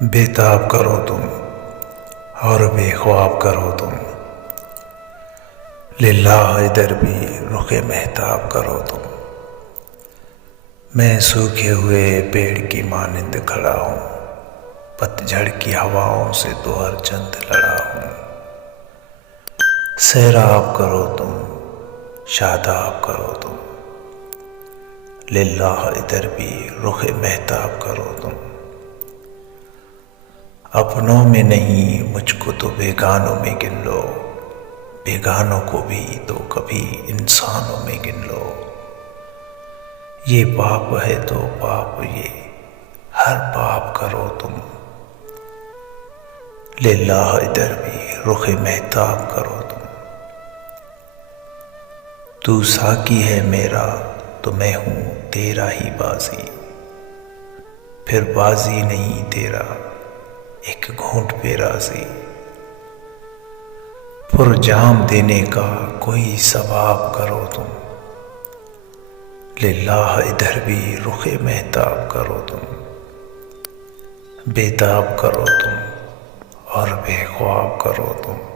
بےتاب کرو تم اور بے خواب کرو تم، للہ ادھر بھی رخ مہتاب کرو تم۔ میں سوکھے ہوئے پیڑ کی مانند کھڑا ہوں، پت جھڑ کی ہواؤں سے تو ہر چند لڑا ہوں۔ سیراب کرو تم، شاداب کرو تم، للہ ادھر بھی رخ مہتاب کرو تم۔ اپنوں میں نہیں مجھ کو تو بیگانوں میں گن لو، بیگانوں کو بھی تو کبھی انسانوں میں گن لو۔ یہ پاپ ہے تو پاپ یہ ہر پاپ کرو تم، للہ ادھر بھی رخ مہتاب کرو تم۔ تو ساقی ہے میرا تو میں ہوں تیرا ہی بازی، پھر بازی نہیں تیرا ایک گھونٹ پہ راضی۔ پر جام دینے کا کوئی ثواب کرو تم، للہ ادھر بھی رخ مہتاب کرو تم۔ بےتاب کرو تم اور بے خواب کرو تم۔